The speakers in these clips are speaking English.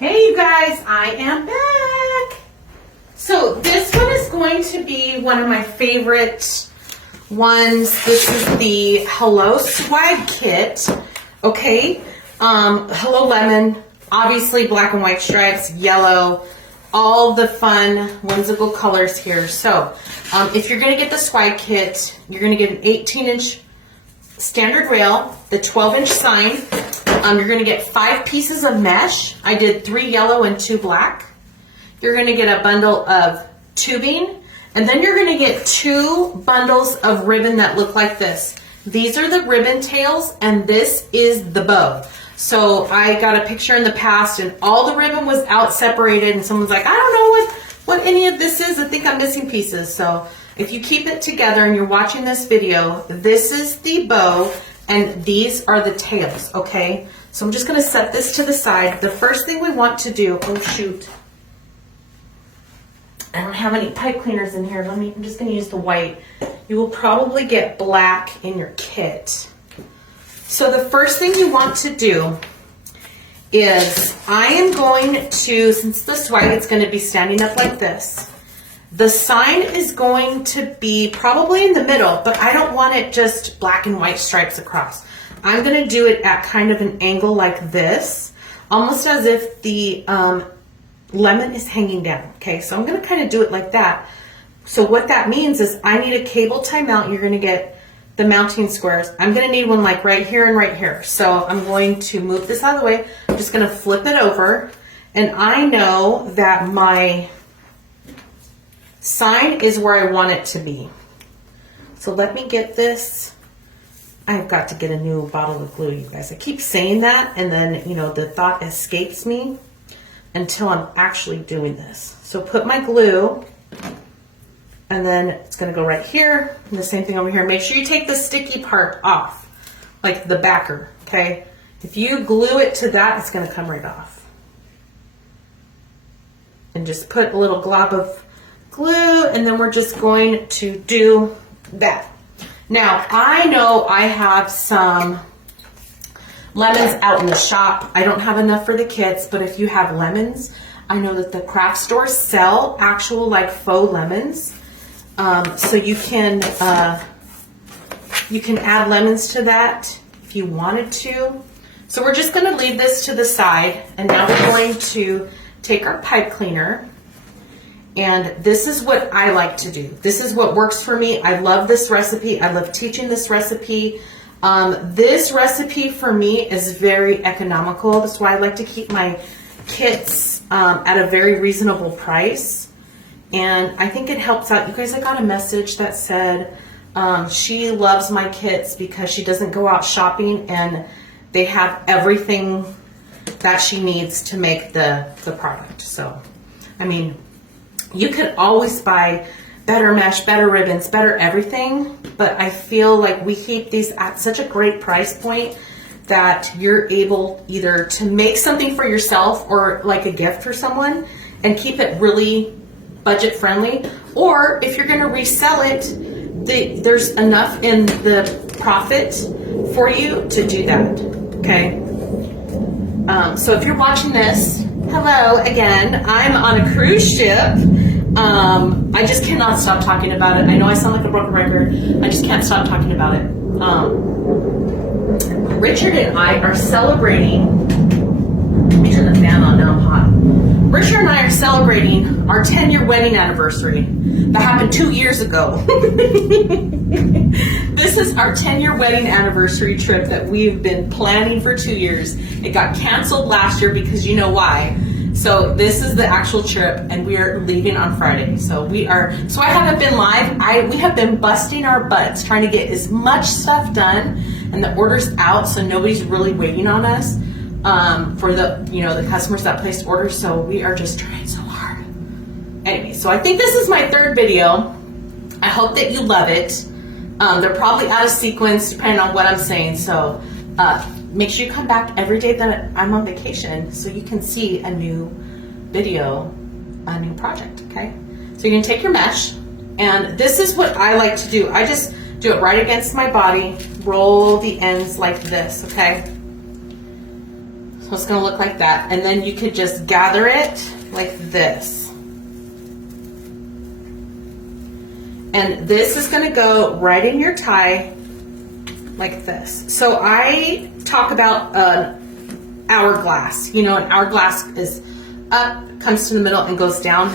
Hey you guys, I am back. So this one is going to be one of my favorite ones. This is the Hello Swag Kit. Okay, Hello Lemon, obviously black and white stripes, yellow, all the fun whimsical colors here. So if you're gonna get the swag kit, you're gonna get an 18-inch standard rail, the 12-inch sign. You're going to get 5 pieces of mesh. I did 3 yellow and 2 black. You're going to get a bundle of tubing, and then you're going to get 2 bundles of ribbon that look like this. These are the ribbon tails, and this is the bow. So I got a picture in the past, and all the ribbon was out separated, and someone's like, I don't know what any of this is. I think I'm missing pieces. So if you keep it together and you're watching this video, this is the bow, and these are the tails, okay? So I'm just gonna set this to the side. The first thing we want to do, oh shoot. I don't have any pipe cleaners in here. I'm just gonna use the white. You will probably get black in your kit. So the first thing you want to do is I am going to, since the swag is gonna be standing up like this, the sign is going to be probably in the middle, but I don't want it just black and white stripes across. I'm going to do it at kind of an angle like this, almost as if the lemon is hanging down. Okay, so I'm going to kind of do it like that. So what that means is I need a cable tie mount. You're going to get the mounting squares. I'm going to need one like right here and right here. So I'm going to move this out of the way. I'm just going to flip it over, and I know that my sign is where I want it to be. So let me get this. I've got to get a new bottle of glue, you guys. I keep saying that, and then, you know, the thought escapes me until I'm actually doing this. So put my glue, and then it's gonna go right here, and the same thing over here. Make sure you take the sticky part off, like the backer, okay? If you glue it to that, it's gonna come right off. And just put a little glob of glue, and then we're just going to do that. Now, I know I have some lemons out in the shop. I don't have enough for the kits, but if you have lemons, I know that the craft stores sell actual like faux lemons. So you can add lemons to that if you wanted to. So we're just gonna leave this to the side, and now we're going to take our pipe cleaner. And this is what I like to do. This is what works for me. I love this recipe. I love teaching this recipe. This recipe for me is very economical. That's why I like to keep my kits at a very reasonable price. And I think it helps out. You guys, I got a message that said she loves my kits because she doesn't go out shopping and they have everything that she needs to make the product. So, I mean, you could always buy better mesh, better ribbons, better everything, but I feel like we keep these at such a great price point that you're able either to make something for yourself or like a gift for someone and keep it really budget friendly, or if you're going to resell it, there's enough in the profit for you to do that, okay? So if you're watching this, hello again. I'm on a cruise ship. I just cannot stop talking about it. I know I sound like a broken record. I just can't stop talking about it. Richard and I are celebrating. Let me turn the fan on now, I'm hot. Richard and I are celebrating our 10-year wedding anniversary. That happened 2 years ago. This is our 10-year wedding anniversary trip that we've been planning for 2 years. It got canceled last year because you know why. So this is the actual trip, and we are leaving on Friday. So I haven't been live. We have been busting our butts trying to get as much stuff done and the orders out so nobody's really waiting on us for the customers that placed orders. So we are just trying so hard. Anyway, so I think this is my 3rd video. I hope that you love it. They're probably out of sequence depending on what I'm saying. So make sure you come back every day that I'm on vacation so you can see a new video, a new project, okay? So you're gonna take your mesh, and this is what I like to do. I just do it right against my body, roll the ends like this, okay? So So it's gonna look like that. And then you could just gather it like this. And this is gonna go right in your tie like this. So I talk about an hourglass. You know, an hourglass is up, comes to the middle and goes down.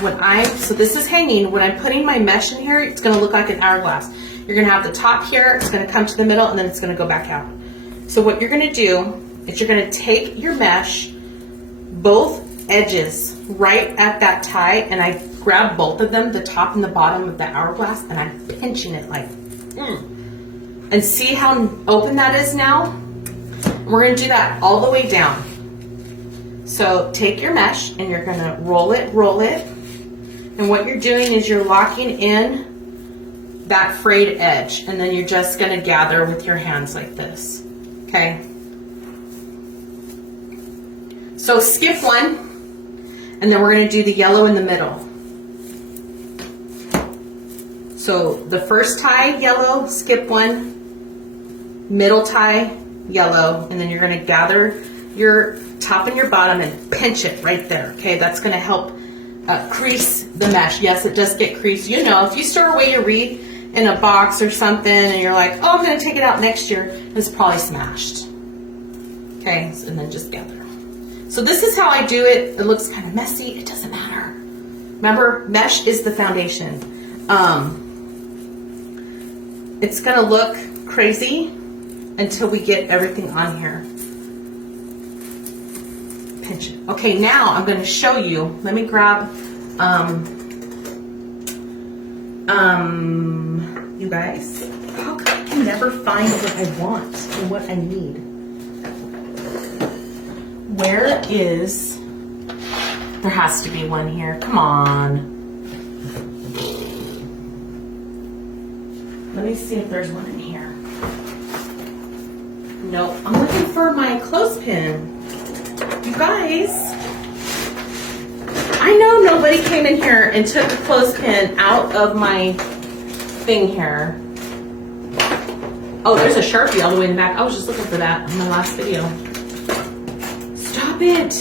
So this is hanging. When I'm putting my mesh in here, it's gonna look like an hourglass. You're gonna have the top here, it's gonna come to the middle, and then it's gonna go back out. So what you're gonna do is you're gonna take your mesh, both edges right at that tie, and I grab both of them, the top and the bottom of the hourglass, and I'm pinching it like, and see how open that is now? We're gonna do that all the way down. So take your mesh and you're gonna roll it, and what you're doing is you're locking in that frayed edge, and then you're just gonna gather with your hands like this, okay? So skip one, and then we're gonna do the yellow in the middle. So the first tie, yellow, skip one, middle tie, yellow, and then you're gonna gather your top and your bottom and pinch it right there, okay? That's gonna help crease the mesh. Yes, it does get creased. You know, if you store away your wreath in a box or something and you're like, oh, I'm gonna take it out next year, it's probably smashed. Okay, and then just gather. So this is how I do it. It looks kind of messy. It doesn't matter. Remember, mesh is the foundation. It's gonna look crazy until we get everything on here. Pinch it. Okay, now I'm gonna show you. Let me grab, you guys, how come I can never find what I want and what I need? Where is, there has to be one here. Come on. Let me see if there's one in here. Nope, I'm looking for my clothespin. You guys, I know nobody came in here and took the clothespin out of my thing here. Oh, there's a Sharpie all the way in the back. I was just looking for that in my last video. Stop it.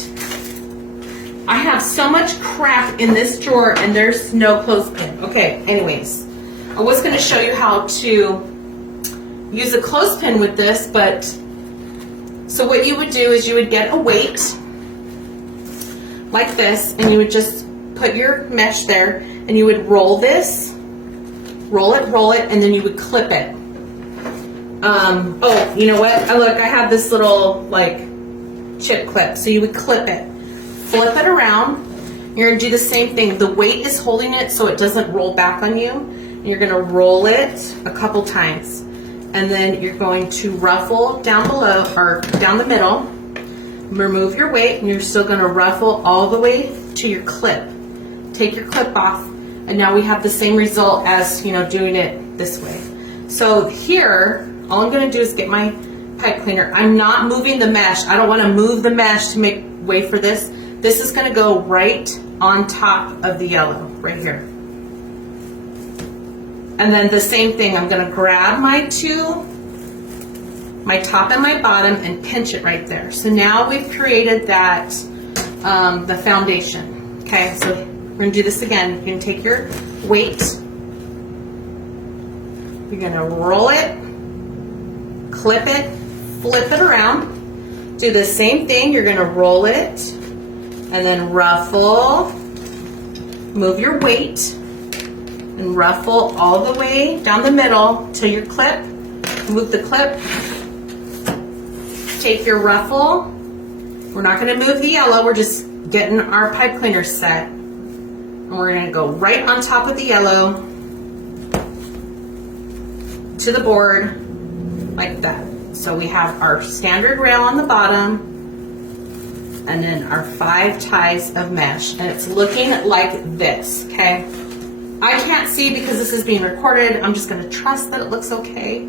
I have so much crap in this drawer and there's no clothespin. Okay, anyways, I was going to show you how to use a clothespin with this, but so what you would do is you would get a weight like this, and you would just put your mesh there, and you would roll this, roll it, and then you would clip it. Oh, you know what? Oh, look, I have this little like chip clip, so you would clip it, flip it around. You're gonna do the same thing. The weight is holding it so it doesn't roll back on you. And you're gonna roll it a couple times. And then you're going to ruffle down below, or down the middle, remove your weight, and you're still gonna ruffle all the way to your clip. Take your clip off, and now we have the same result as, you know, doing it this way. So here, all I'm gonna do is get my pipe cleaner. I'm not moving the mesh. I don't wanna move the mesh to make way for this. This is gonna go right on top of the yellow, right here. And then the same thing, I'm gonna grab my top and my bottom and pinch it right there. So now we've created that, the foundation. Okay, so we're gonna do this again. You're gonna take your weight, you're gonna roll it, clip it, flip it around, do the same thing. You're gonna roll it and then ruffle, move your weight, and ruffle all the way down the middle to your clip. Move the clip. Take your ruffle. We're not going to move the yellow. We're just getting our pipe cleaner set. And we're going to go right on top of the yellow to the board like that. So we have our standard rail on the bottom and then our 5 ties of mesh. And it's looking like this, okay? I can't see because this is being recorded. I'm just gonna trust that it looks okay.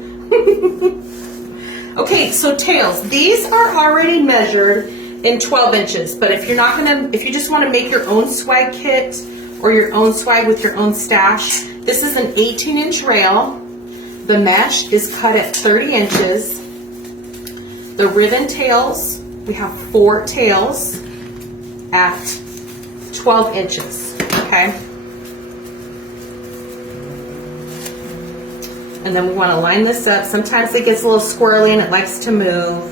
Okay, so tails. These are already measured in 12 inches, but if you're not gonna, if you just wanna make your own swag kit or your own swag with your own stash, this is an 18-inch rail. The mesh is cut at 30 inches. The ribbon tails we have 4 tails at 12 inches, okay? And then we want to line this up. Sometimes it gets a little squirrely and it likes to move.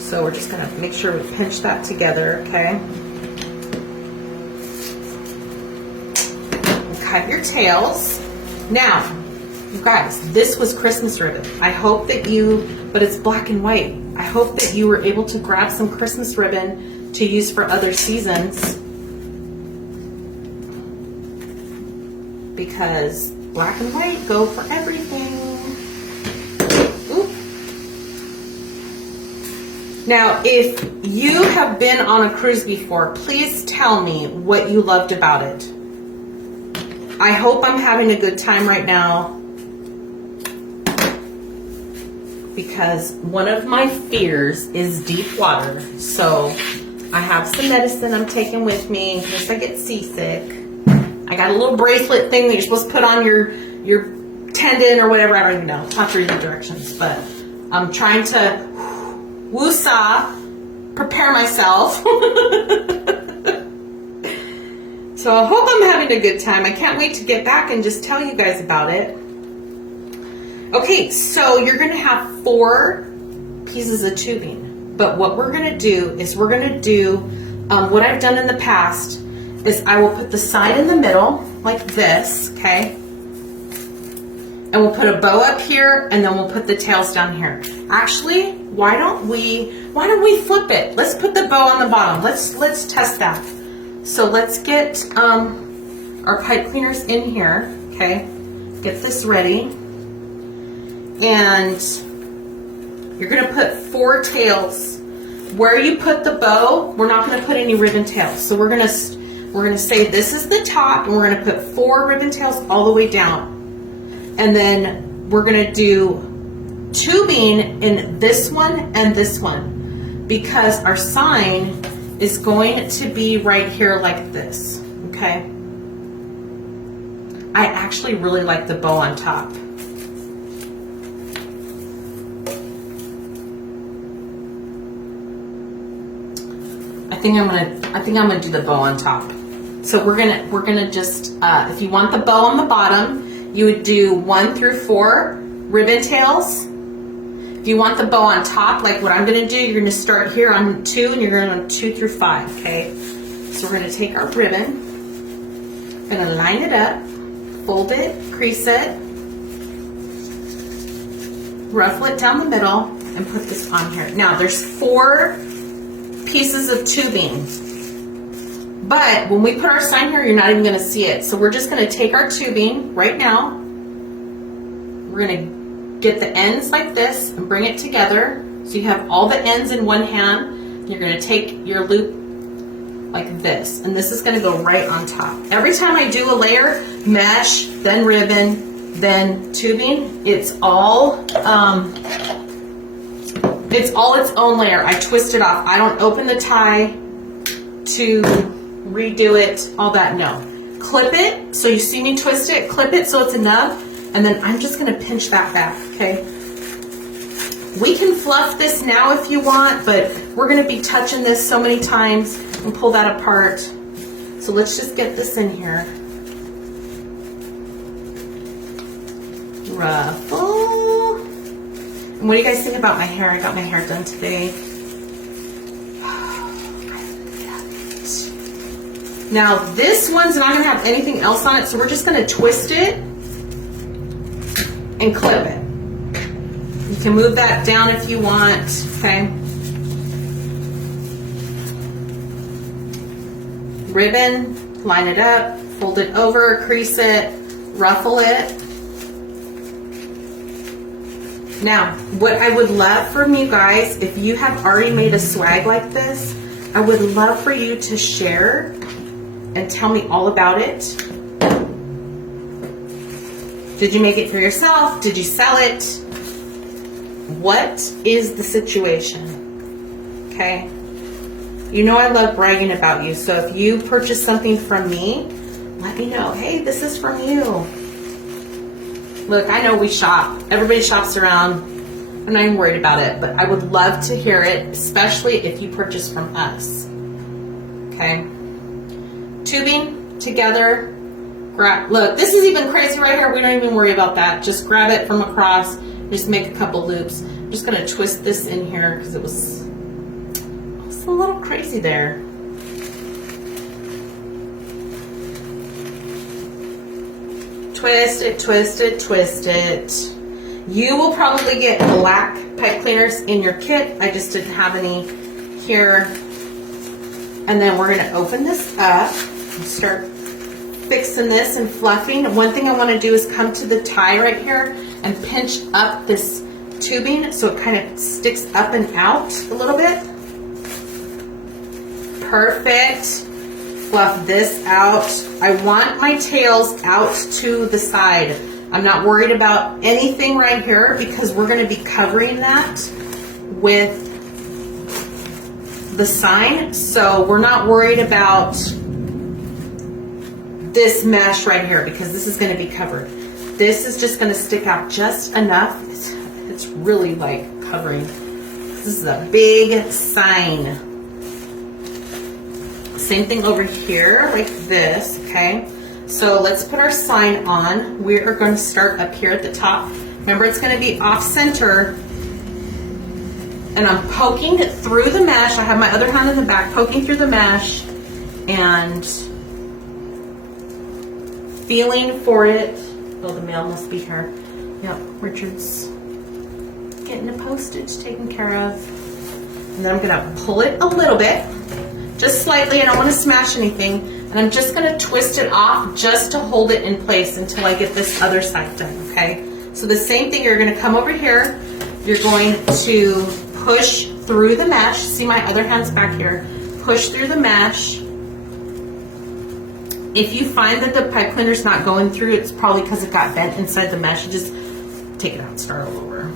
So we're just going to make sure we pinch that together, okay? Cut your tails. Now, you guys, this was Christmas ribbon. I hope that but it's black and white. I hope that you were able to grab some Christmas ribbon to use for other seasons, because black and white go for everything. Ooh. Now, if you have been on a cruise before, please tell me what you loved about it. I hope I'm having a good time right now, because one of my fears is deep water. So I have some medicine I'm taking with me in case I get seasick. I got a little bracelet thing that you're supposed to put on your tendon or whatever. I don't even know. It's not reading the directions, but I'm trying to woosah, prepare myself. So I hope I'm having a good time. I can't wait to get back and just tell you guys about it. Okay, so you're going to have 4 pieces of tubing. But what we're going to do is we're going to do what I've done in the past is I will put the side in the middle like this, okay? And we'll put a bow up here, and then we'll put the tails down here. Actually, why don't we flip it? Let's put the bow on the bottom. Let's test that. So let's get our pipe cleaners in here, okay? Get this ready. And you're gonna put 4 tails. Where you put the bow, we're not gonna put any ribbon tails. So we're gonna say this is the top, and we're gonna put 4 ribbon tails all the way down. And then we're gonna do tubing in this one and this one, because our sign is going to be right here like this, okay? I actually really like the bow on top. I think I'm gonna do the bow on top. So we're gonna just if you want the bow on the bottom, you would do 1 through 4 ribbon tails. If you want the bow on top, like what I'm gonna do, you're gonna start here on 2 and you're going 2 through 5, okay? So we're gonna take our ribbon, we're gonna line it up, fold it, crease it, ruffle it down the middle, and put this on here. Now there's 4 pieces of tubing, but when we put our sign here, you're not even gonna see it. So we're just gonna take our tubing right now, we're gonna get the ends like this and bring it together. So you have all the ends in one hand. You're gonna take your loop like this, and this is gonna go right on top. Every time I do a layer, mesh, then ribbon, then tubing, it's all its own layer. I twist it off. I don't open the tie to redo it, all that, no. Clip it, so you see me twist it, clip it so it's enough, and then I'm just gonna pinch that back, okay? We can fluff this now if you want, but we're gonna be touching this so many times and pull that apart. So let's just get this in here. Ruffle. And what do you guys think about my hair? I got my hair done today. Now this one's not gonna have anything else on it, so we're just gonna twist it and clip it. You can move that down if you want, okay? Ribbon, line it up, fold it over, crease it, ruffle it. Now, what I would love from you guys, if you have already made a swag like this, I would love for you to share and tell me all about it. Did you make it for yourself? Did you sell it? What is the situation? Okay. You know I love bragging about you. So if you purchase something from me, let me know. Hey, this is from you. Look, I know we shop. Everybody shops around. I'm not even worried about it, but I would love to hear it, especially if you purchase from us. Okay. Tubing together. Look, this is even crazy right here. We don't even worry about that. Just grab it from across. Just make a couple loops. I'm just gonna twist this in here because it was a little crazy there. Twist it, twist it, twist it. You will probably get black pipe cleaners in your kit. I just didn't have any here. And then we're gonna open this up and start fixing this and fluffing. One thing I want to do is come to the tie right here and pinch up this tubing so it kind of sticks up and out a little bit. Perfect. Fluff this out. I want my tails out to the side. I'm not worried about anything right here because we're going to be covering that with the sign. So we're not worried about this mesh right here because this is going to be covered. This is just going to stick out just enough. It's really like covering. This is a big sign. Same thing over here like this, okay? So let's put our sign on. We are going to start up here at the top. Remember, it's going to be off center. And I'm poking through the mesh. I have my other hand in the back, poking through the mesh and feeling for it. Oh, the mail must be here. Yep, Richard's getting the postage taken care of. And then I'm gonna pull it a little bit, just slightly. I don't want to smash anything. And I'm just gonna twist it off just to hold it in place until I get this other side done, okay? So the same thing, you're gonna come over here. You're going to push through the mesh. See, my other hand's back here. Push through the mesh. If you find that the pipe cleaner's not going through, it's probably because it got bent inside the mesh. You just take it out and start all over.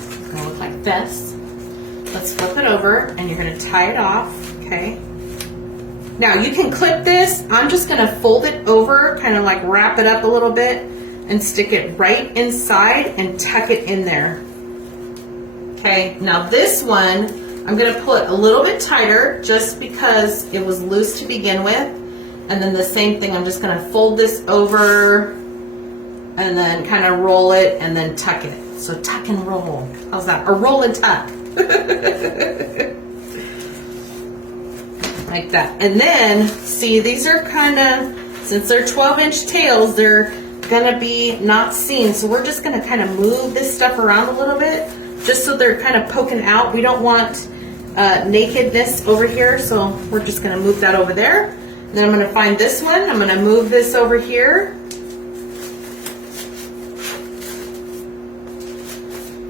It's gonna look like this. Let's flip it over and you're gonna tie it off, okay? Now you can clip this. I'm just gonna fold it over, kind of like wrap it up a little bit and stick it right inside and tuck it in there. Okay, now this one, I'm gonna pull it a little bit tighter just because it was loose to begin with. And then the same thing, I'm just gonna fold this over and then kind of roll it and then tuck it. So tuck and roll, how's that? Or roll and tuck. Like that. And then, see, these are kind of, since they're 12-inch tails, they're gonna be not seen. So we're just gonna kind of move this stuff around a little bit just so they're kind of poking out. We don't want nakedness over here, so we're just going to move that over there. And then I'm going to find this one. I'm going to move this over here.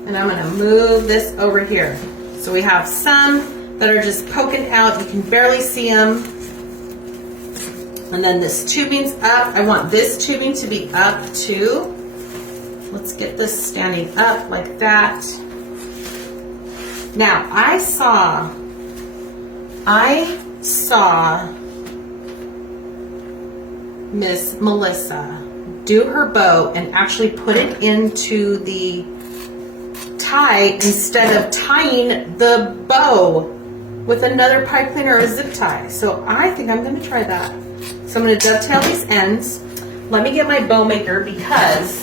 And I'm going to move this over here. So we have some that are just poking out. You can barely see them. And then this tubing's up. I want this tubing to be up too. Let's get this standing up like that. Now, I saw Miss Melissa do her bow and actually put it into the tie instead of tying the bow with another pipe cleaner or a zip tie. So I think I'm going to try that. So I'm going to dovetail these ends. Let me get my bow maker because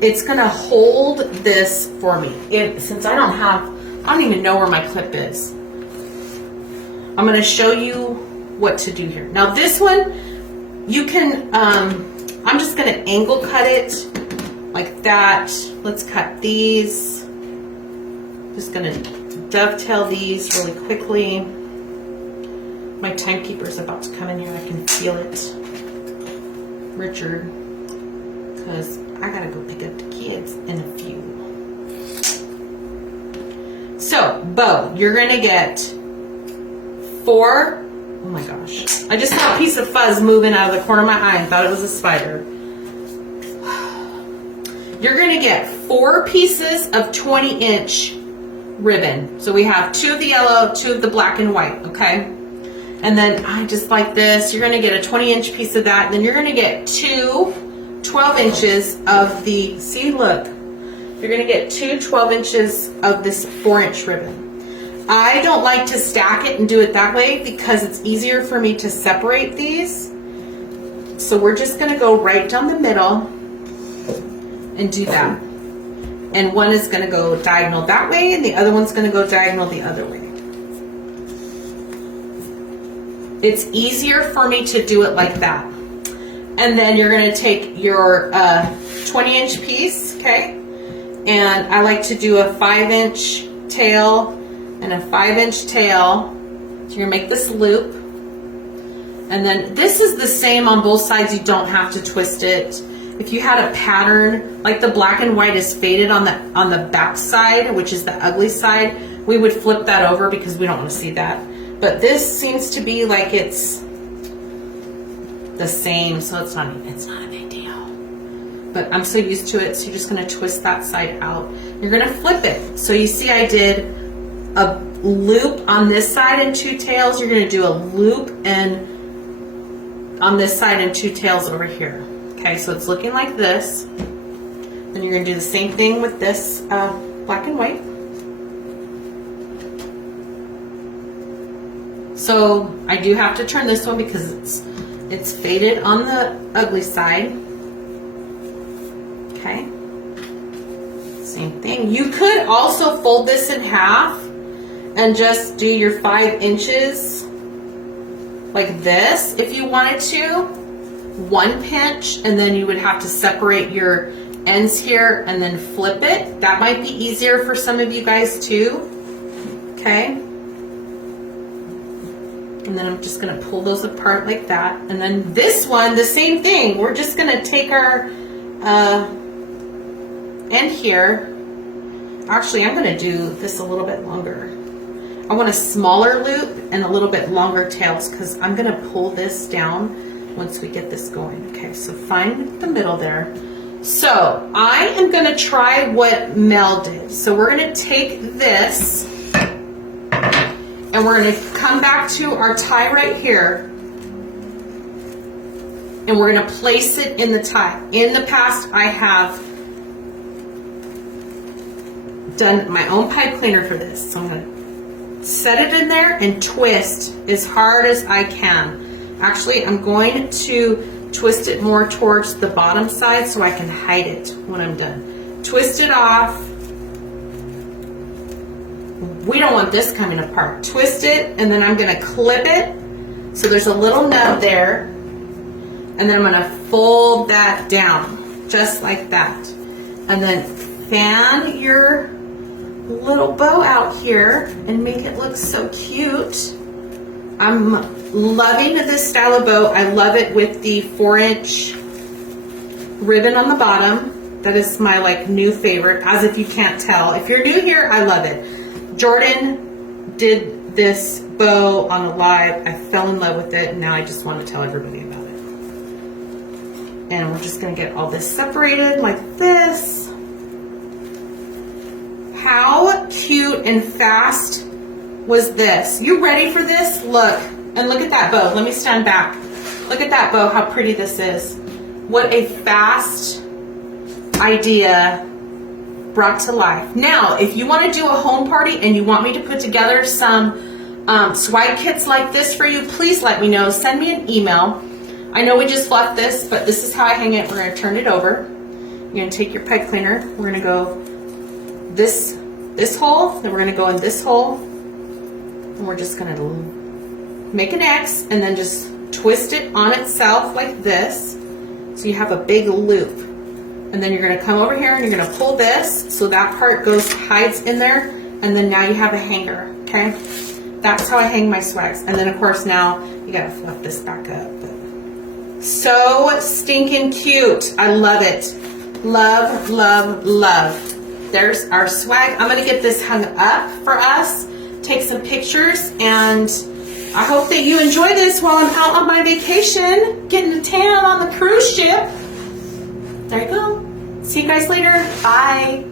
it's gonna hold this for me. Since I don't even know where my clip is. I'm gonna show you what to do here. Now this one, you can, I'm just gonna angle cut it like that. Let's cut these. Just gonna dovetail these really quickly. My timekeeper's about to come in here. I can feel it. Richard, because I gotta go pick up the kids in a few. So, bow, you're gonna get 4, oh my gosh. I just saw a piece of fuzz moving out of the corner of my eye and thought it was a spider. You're gonna get 4 pieces of 20-inch ribbon. So we have 2 of the yellow, 2 of the black and white, okay? And then I just like this. You're gonna get a 20-inch piece of that. And then you're gonna get two 12 inches of the, see, look. You're gonna get two 12 inches of this 4-inch ribbon. I don't like to stack it and do it that way because it's easier for me to separate these. So we're just gonna go right down the middle and do that. And one is gonna go diagonal that way and the other one's gonna go diagonal the other way. It's easier for me to do it like that. And then you're gonna take your 20-inch piece, okay? And I like to do a 5-inch tail and a 5-inch tail. So you're gonna make this loop. And then this is the same on both sides. You don't have to twist it. If you had a pattern, like the black and white is faded on the back side, which is the ugly side, we would flip that over because we don't want to see that. But this seems to be like it's the same, so it's not a big deal. But I'm so used to it, so you're just gonna twist that side out. You're gonna flip it. So you see I did a loop on this side and 2 tails. You're gonna do a loop and on this side and 2 tails over here. Okay, so it's looking like this. Then you're gonna do the same thing with this black and white. So I do have to turn this one because it's faded on the ugly side. Okay. Same thing. You could also fold this in half and just do your 5 inches like this if you wanted to. 1 pinch, and then you would have to separate your ends here and then flip it. That might be easier for some of you guys too. Okay. And then I'm just gonna pull those apart like that. And then this one, the same thing. We're just gonna take our end here. Actually, I'm gonna do this a little bit longer. I want a smaller loop and a little bit longer tails because I'm gonna pull this down once we get this going. Okay, so find the middle there. So I am gonna try what Mel did. So we're gonna take this and we're gonna come back to our tie right here and we're gonna place it in the tie. In the past, I have done my own pipe cleaner for this. So I'm gonna set it in there and twist as hard as I can. Actually, I'm going to twist it more towards the bottom side so I can hide it when I'm done. Twist it off. We don't want this coming apart. Twist it, and then I'm gonna clip it. So there's a little nub there. And then I'm gonna fold that down, just like that. And then fan your little bow out here and make it look so cute. I'm loving this style of bow. I love it with the 4-inch ribbon on the bottom. That is my like new favorite, as if you can't tell. If you're new here, I love it. Jordan did this bow on a live. I fell in love with it, and now I just want to tell everybody about it. And we're just gonna get all this separated like this. How cute and fast was this? You ready for this? Look, and look at that bow. Let me stand back. Look at that bow, how pretty this is. What a fast idea brought to life. Now, if you want to do a home party and you want me to put together some swag kits like this for you, please let me know. Send me an email. I know we just fluffed this, but this is how I hang it. We're going to turn it over. You're going to take your pipe cleaner. We're going to go this hole, then we're going to go in this hole, and we're just going to make an X and then just twist it on itself like this, so you have a big loop. And then you're going to come over here and you're going to pull this so that part hides in there, and then now you have a hanger. Okay, that's how I hang my swags. And then of course now you got to fluff this back up. But so stinking cute. I love it. Love, love, love. There's our swag. I'm going to get this hung up for us, take some pictures, and I hope that you enjoy this while I'm out on my vacation, getting a tan on the cruise ship. There you go. See you guys later. Bye.